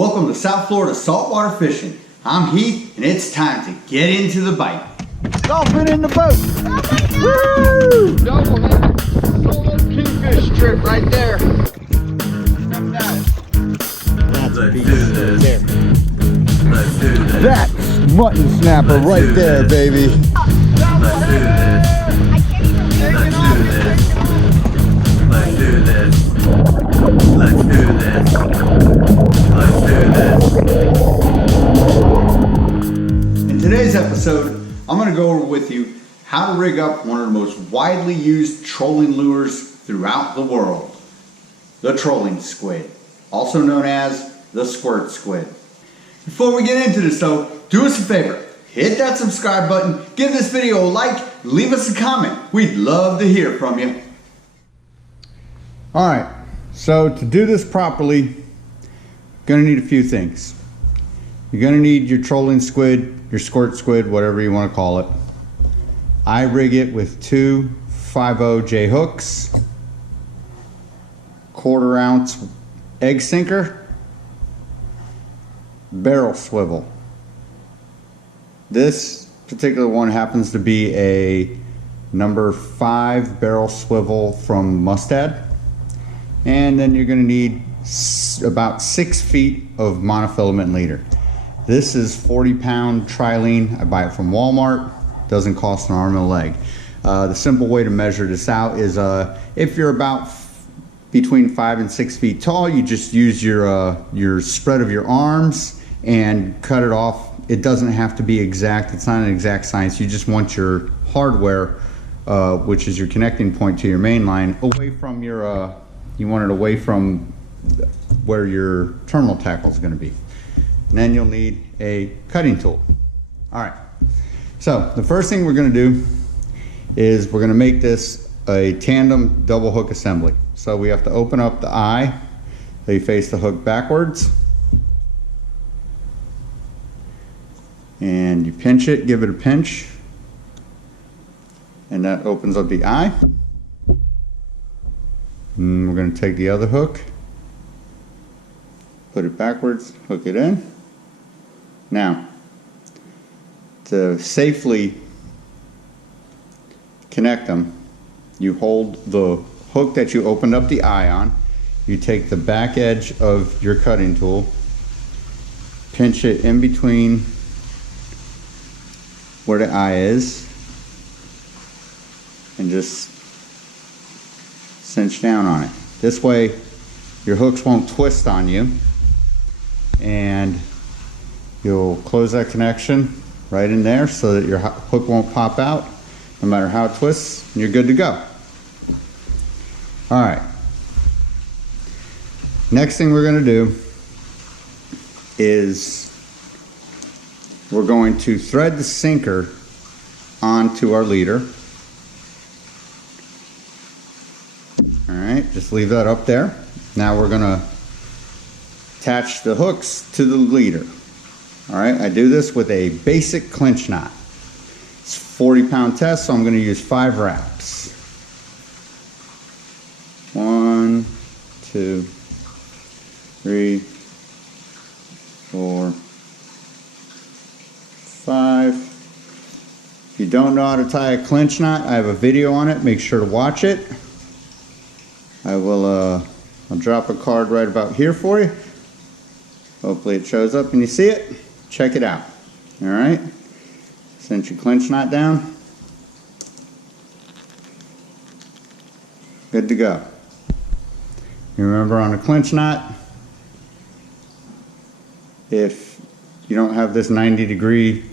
Welcome to South Florida saltwater fishing. I'm Heath, and it's time to get into the bite. Dolphin in the boat. Woo! Double headed solo kingfish trip right there. That's Let's do this. Let's do this. That's mutton snapper Let's right do there, this. baby. Let's do this. Let's do this. Let's do this. Let's do this. In today's episode, I'm going to go over with you how to rig up one of the most widely used trolling lures throughout the world. The trolling squid, also known as the squirt squid. Before we get into this though, do us a favor. Hit that subscribe button, give this video a like, leave us a comment. We'd love to hear from you. Alright, so to do this properly, you're going to need a few things. You're going to need your trolling squid, your squirt squid, whatever you want to call it. I rig it with two 5/0 J hooks, 1/4 ounce egg sinker, barrel swivel. This particular one happens to be a number 5 barrel swivel from Mustad. And then you're going to need about 6 feet of monofilament leader. This is 40-pound trilene. I buy it from Walmart. Doesn't cost an arm and a leg. The simple way to measure this out is if you're about between 5 and 6 feet tall, you just use your spread of your arms and cut it off. It doesn't have to be exact. It's not an exact science. You just want your hardware, which is your connecting point to your main line, away from your you want it away from where your terminal tackle is going to be. And then you'll need a cutting tool. All right. So the first thing we're going to do is we're going to make this a tandem double hook assembly. So we have to open up the eye. So you face the hook backwards. And you pinch it, give it a pinch. And that opens up the eye. And we're going to take the other hook, put it backwards, hook it in. Now, to safely connect them, you hold the hook that you opened up the eye on, you take the back edge of your cutting tool, pinch it in between where the eye is, and just cinch down on it. This way your hooks won't twist on you, and you'll close that connection right in there so that your hook won't pop out no matter how it twists, and you're good to go. Alright, next thing we're going to do is we're going to thread the sinker onto our leader. Alright, just leave that up there. Now we're going to attach the hooks to the leader. Alright, I do this with a basic clinch knot. It's a 40-pound test, so I'm going to use 5 wraps. 1, 2, 3, 4, 5. If you don't know how to tie a clinch knot, I have a video on it. Make sure to watch it. I'll drop a card right about here for you. Hopefully it shows up and you see it. Check it out. Alright. Cinch your clinch knot down. Good to go. You remember on a clinch knot, if you don't have this 90-degree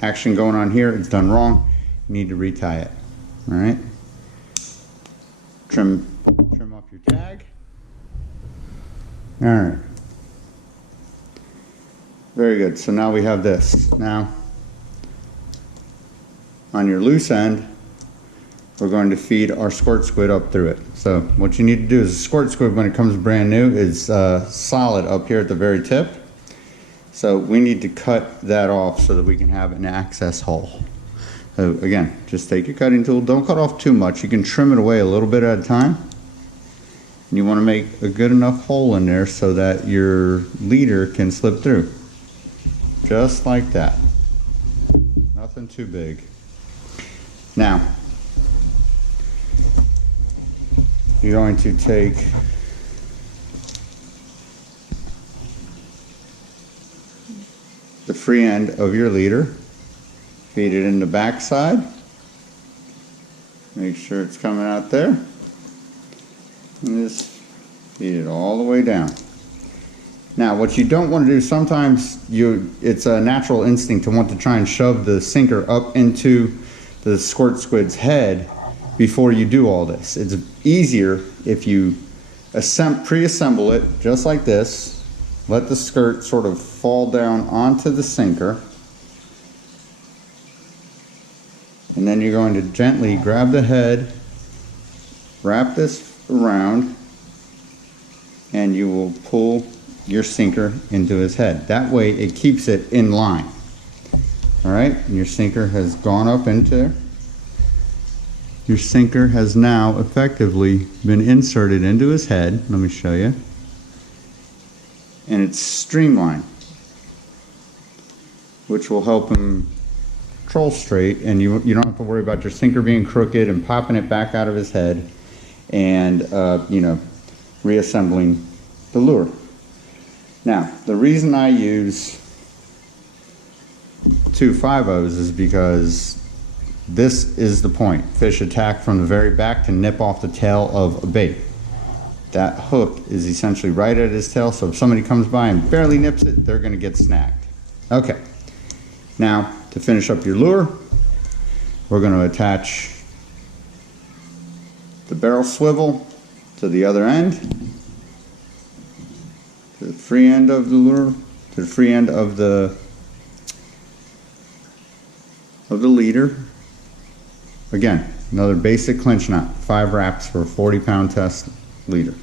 action going on here, it's done wrong. You need to retie it. Alright. Trim off your tag. Alright. Very good. So now we have this. Now, on your loose end, we're going to feed our squirt squid up through it. So what you need to do is a squirt squid, when it comes brand new, is solid up here at the very tip. So we need to cut that off so that we can have an access hole. So again, just take your cutting tool. Don't cut off too much. You can trim it away a little bit at a time. And you want to make a good enough hole in there so that your leader can slip through. Just like that. Nothing too big. Now, you're going to take the free end of your leader, feed it in the back side. Make sure it's coming out there. And just feed it all the way down. Now, what you don't want to do, sometimes it's a natural instinct to want to try and shove the sinker up into the squirt squid's head before you do all this. It's easier if you pre-assemble it just like this. Let the skirt sort of fall down onto the sinker. And then you're going to gently grab the head, wrap this around, and you will pull your sinker into his head. That way it keeps it in line. Alright, and your sinker has gone up into there. Your sinker has now effectively been inserted into his head. Let me show you. And it's streamlined, which will help him troll straight, and you don't have to worry about your sinker being crooked and popping it back out of his head and reassembling the lure. Now, the reason I use 2 5/0s is because this is the point. Fish attack from the very back to nip off the tail of a bait. That hook is essentially right at his tail, so if somebody comes by and barely nips it, they're going to get snagged. Okay, now to finish up your lure, we're going to attach the barrel swivel to the other end, to the free end of the lure, to the free end of the leader. Again, another basic clinch knot, 5 wraps for a 40-pound test leader.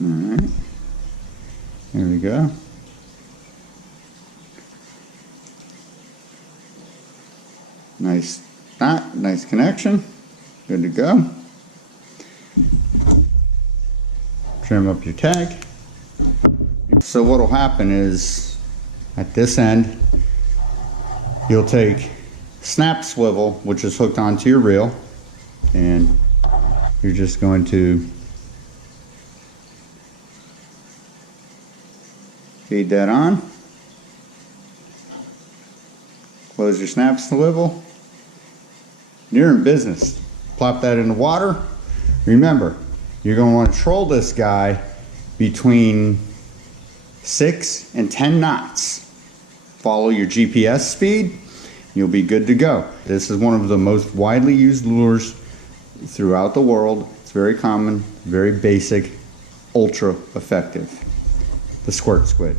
Alright, there we go. Nice knot, nice connection, good to go. Trim up your tag. So what will happen is, at this end, you'll take snap swivel, which is hooked onto your reel, and you're just going to feed that on. Close your snap swivel. You're in business. Plop that in the water. Remember, you're going to want to troll this guy between 6 and 10 knots. Follow your GPS speed. You'll be good to go. This is one of the most widely used lures throughout the world. It's very common, very basic, ultra effective. The squirt squid.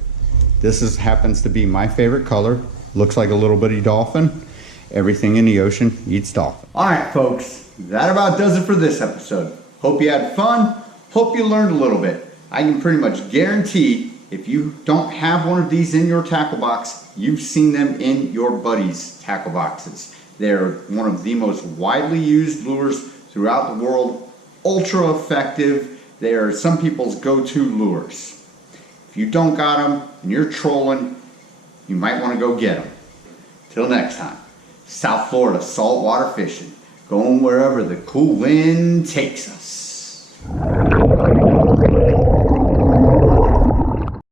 This happens to be my favorite color. Looks like a little bitty dolphin. Everything in the ocean eats dolphin. Alright folks, that about does it for this episode. Hope you had fun. Hope you learned a little bit. I can pretty much guarantee if you don't have one of these in your tackle box, you've seen them in your buddies' tackle boxes. They're one of the most widely used lures throughout the world. Ultra effective. They are some people's go-to lures. If you don't got them and you're trolling, you might want to go get them. Till next time, South Florida saltwater fishing, going wherever the cool wind takes us.